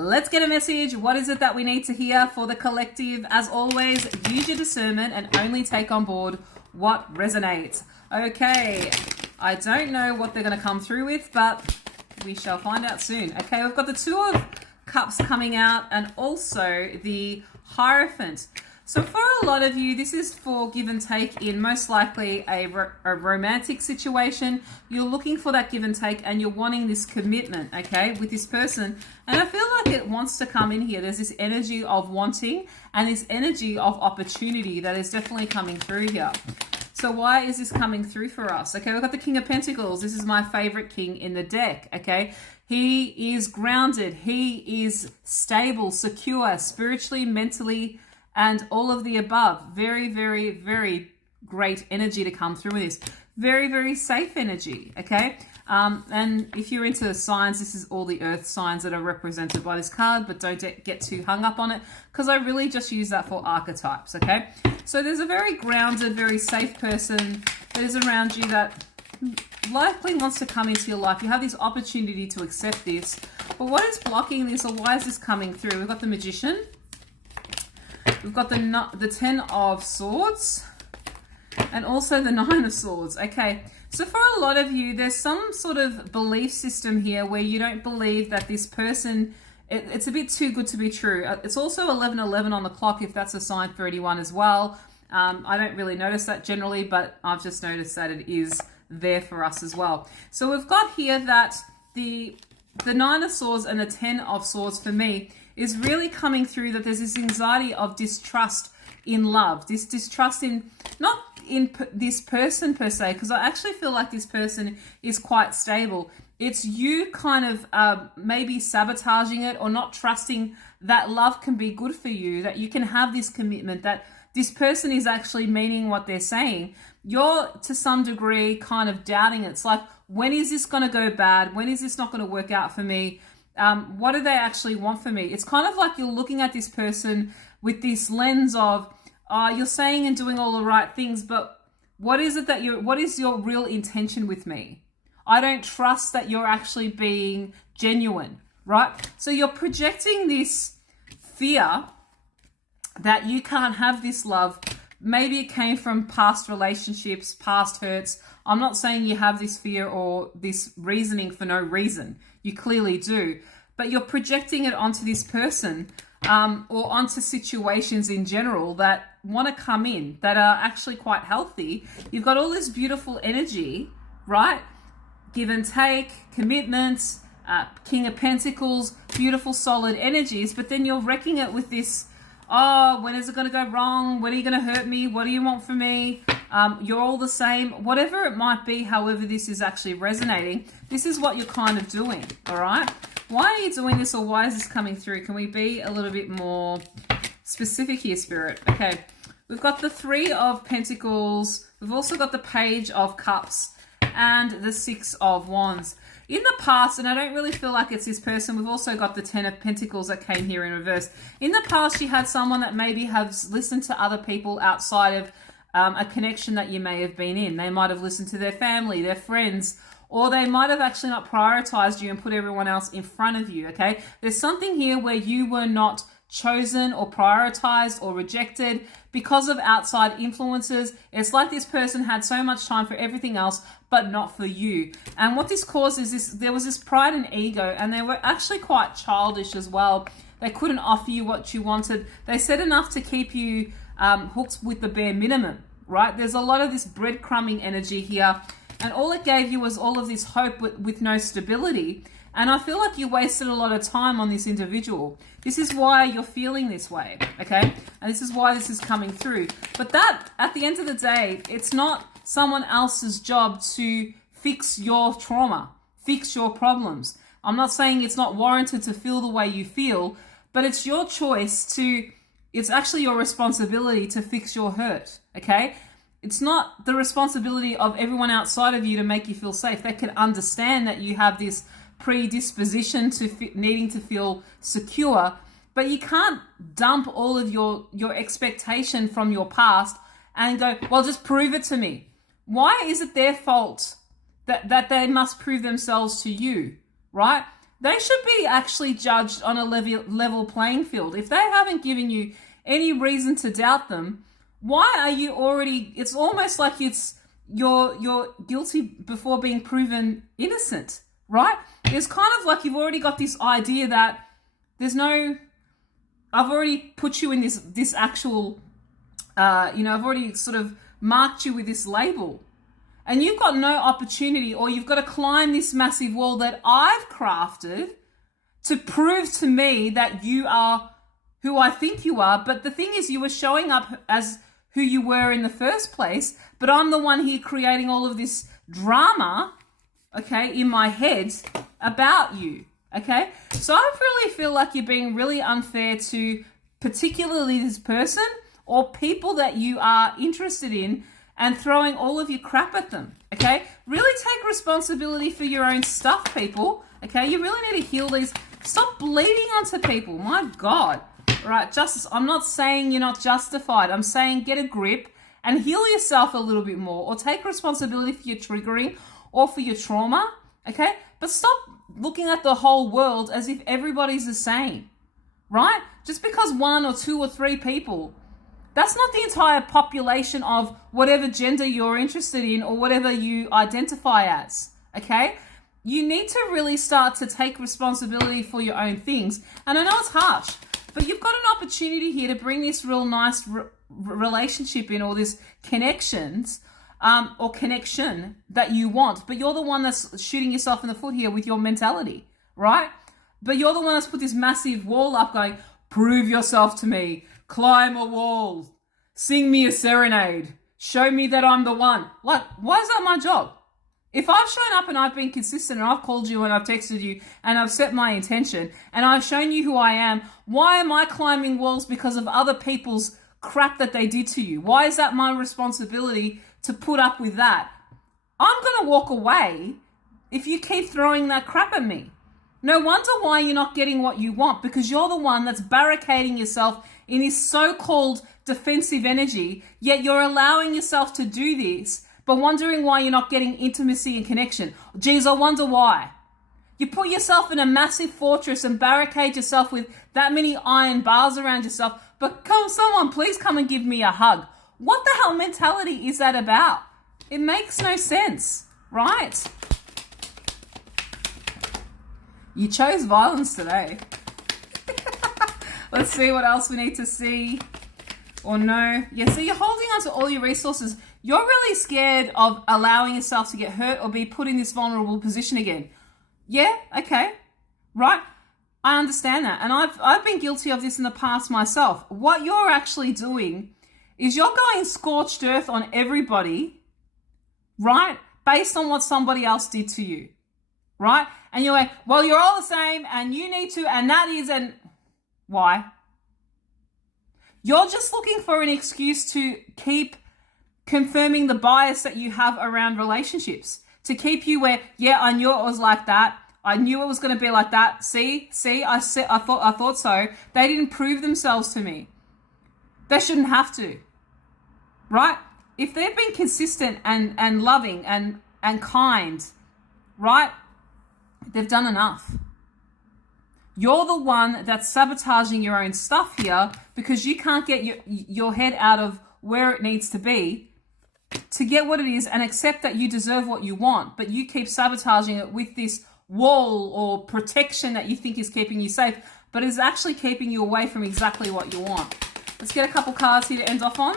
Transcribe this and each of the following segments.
let's get a message. What is it that we need to hear for the collective? As always, use your discernment and only take on board what resonates. Okay, I don't know what they're going to come through with, but we shall find out soon. Okay, we've got the Two of Cups coming out and also the Hierophant. So for a lot of you, this is for give and take in most likely a romantic situation. You're looking for that give and take and you're wanting this commitment, okay, with this person. And I feel like it wants to come in here. There's this energy of wanting and this energy of opportunity that is definitely coming through here. So why is this coming through for us? Okay, we've got the King of Pentacles. This is my favorite king in the deck, okay? He is grounded. He is stable, secure, spiritually, mentally, and all of the above. Very, very, very great energy to come through with this. Very, very safe energy, okay? And if you're into signs, this is all the earth signs that are represented by this card, but don't get too hung up on it because I really just use that for archetypes, okay? So there's a very grounded, very safe person that is around you that likely wants to come into your life. You have this opportunity to accept this, but what is blocking this, or why is this coming through? We've got the Magician. We've got the Ten of Swords and also the Nine of Swords. Okay, so for a lot of you, there's some sort of belief system here where you don't believe that this person, it's a bit too good to be true. It's also 11:11 on the clock if that's a sign for anyone as well. I don't really notice that generally, but I've just noticed that it is there for us as well. So we've got here that the Nine of Swords and the Ten of Swords for me is really coming through that there's this anxiety of distrust in love, this distrust in, not in this person per se, because I actually feel like this person is quite stable. It's you kind of maybe sabotaging it or not trusting that love can be good for you, that you can have this commitment, that this person is actually meaning what they're saying. You're to some degree kind of doubting it. It's like, when is this going to go bad? When is this not going to work out for me? What do they actually want for me? It's kind of like you're looking at this person with this lens of, you're saying and doing all the right things, but what is your real intention with me? I don't trust that you're actually being genuine, right? So you're projecting this fear that you can't have this love. Maybe it came from past relationships, past hurts. I'm not saying you have this fear or this reasoning for no reason. You clearly do. But you're projecting it onto this person or onto situations in general that want to come in, that are actually quite healthy. You've got all this beautiful energy, right? Give and take, commitments, King of Pentacles, beautiful solid energies, but then you're wrecking it with this, when is it going to go wrong? When are you going to hurt me? What do you want from me? You're all the same. Whatever it might be, however this is actually resonating, this is what you're kind of doing, all right? Why are you doing this, or why is this coming through? Can we be a little bit more specific here, Spirit? Okay, we've got the Three of Pentacles. We've also got the Page of Cups and the Six of Wands. In the past, and I don't really feel like it's this person, we've also got the Ten of Pentacles that came here in reverse. In the past, you had someone that maybe has listened to other people outside of a connection that you may have been in. They might have listened to their family, their friends, or they might have actually not prioritized you and put everyone else in front of you, okay? There's something here where you were not chosen or prioritized or rejected because of outside influences. It's like this person had so much time for everything else, but not for you. And what this causes is there was this pride and ego, and they were actually quite childish as well. They couldn't offer you what you wanted. They said enough to keep you hooked with the bare minimum, right? There's a lot of this breadcrumbing energy here, and all it gave you was all of this hope with no stability. And I feel like you wasted a lot of time on this individual. This is why you're feeling this way, okay? And this is why this is coming through. But that, at the end of the day, it's not someone else's job to fix your trauma, fix your problems. I'm not saying it's not warranted to feel the way you feel, but it's your choice it's actually your responsibility to fix your hurt, okay? It's not the responsibility of everyone outside of you to make you feel safe. They can understand that you have this predisposition to needing to feel secure, but you can't dump all of your expectation from your past and go, well, just prove it to me. Why is it their fault that they must prove themselves to you, right? They should be actually judged on a level playing field. If they haven't given you any reason to doubt them, why are you already, it's almost like you're guilty before being proven innocent, right? It's kind of like you've already got this idea that I've already put you in this actual, I've already sort of marked you with this label. And you've got no opportunity, or you've got to climb this massive wall that I've crafted to prove to me that you are who I think you are. But the thing is, you were showing up as who you were in the first place, but I'm the one here creating all of this drama, okay, in my head about you, okay? So I really feel like you're being really unfair to particularly this person or people that you are interested in, and throwing all of your crap at them, okay? Really take responsibility for your own stuff, people, okay? You really need to heal these. Stop bleeding onto people, my God. All right, Justice, I'm not saying you're not justified. I'm saying get a grip and heal yourself a little bit more, or take responsibility for your triggering or for your trauma, okay? But stop looking at the whole world as if everybody's the same, right? Just because 1 or 2 or 3 people, that's not the entire population of whatever gender you're interested in or whatever you identify as, okay? You need to really start to take responsibility for your own things. And I know it's harsh, but you've got an opportunity here to bring this real nice relationship in, or this connections or connection that you want. But you're the one that's shooting yourself in the foot here with your mentality, right? But you're the one that's put this massive wall up going, prove yourself to me. Climb a wall, sing me a serenade, show me that I'm the one. Like, why is that my job? If I've shown up and I've been consistent and I've called you and I've texted you and I've set my intention and I've shown you who I am, why am I climbing walls because of other people's crap that they did to you? Why is that my responsibility to put up with that? I'm going to walk away if you keep throwing that crap at me. No wonder why you're not getting what you want, because you're the one that's barricading yourself in this so-called defensive energy, yet you're allowing yourself to do this, but wondering why you're not getting intimacy and connection. Geez, I wonder why. You put yourself in a massive fortress and barricade yourself with that many iron bars around yourself, but someone please come and give me a hug. What the hell mentality is that about? It makes no sense, right? You chose violence today. Let's see what else we need to see or know. Yeah, so you're holding on to all your resources. You're really scared of allowing yourself to get hurt or be put in this vulnerable position again. Yeah, okay, right. I understand that. And I've been guilty of this in the past myself. What you're actually doing is you're going scorched earth on everybody, right, based on what somebody else did to you, right? And you're like, well, you're all the same and you need to, and that is, and why? You're just looking for an excuse to keep confirming the bias that you have around relationships, to keep you where, yeah, I knew it was like that. I knew it was going to be like that. See, I thought so. They didn't prove themselves to me. They shouldn't have to, right? If they've been consistent and loving and kind, right? They've done enough. You're the one that's sabotaging your own stuff here because you can't get your head out of where it needs to be to get what it is and accept that you deserve what you want, but you keep sabotaging it with this wall or protection that you think is keeping you safe, but is actually keeping you away from exactly what you want. Let's get a couple cards here to end off on.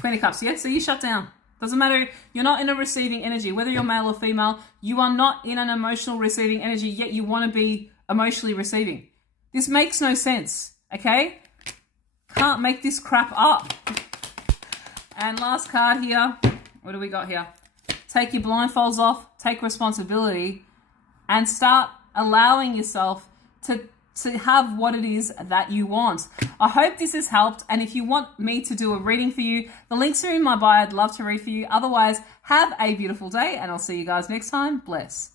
Queen of Cups, yeah? So you shut down. Doesn't matter, you're not in a receiving energy. Whether you're male or female, you are not in an emotional receiving energy, yet you want to be emotionally receiving. This makes no sense, okay? Can't make this crap up. And last card here, what do we got here? Take your blindfolds off, take responsibility, and start allowing yourself to have what it is that you want. I hope this has helped, and if you want me to do a reading for you, the links are in my bio. I'd love to read for you. Otherwise, have a beautiful day, and I'll see you guys next time. Bless.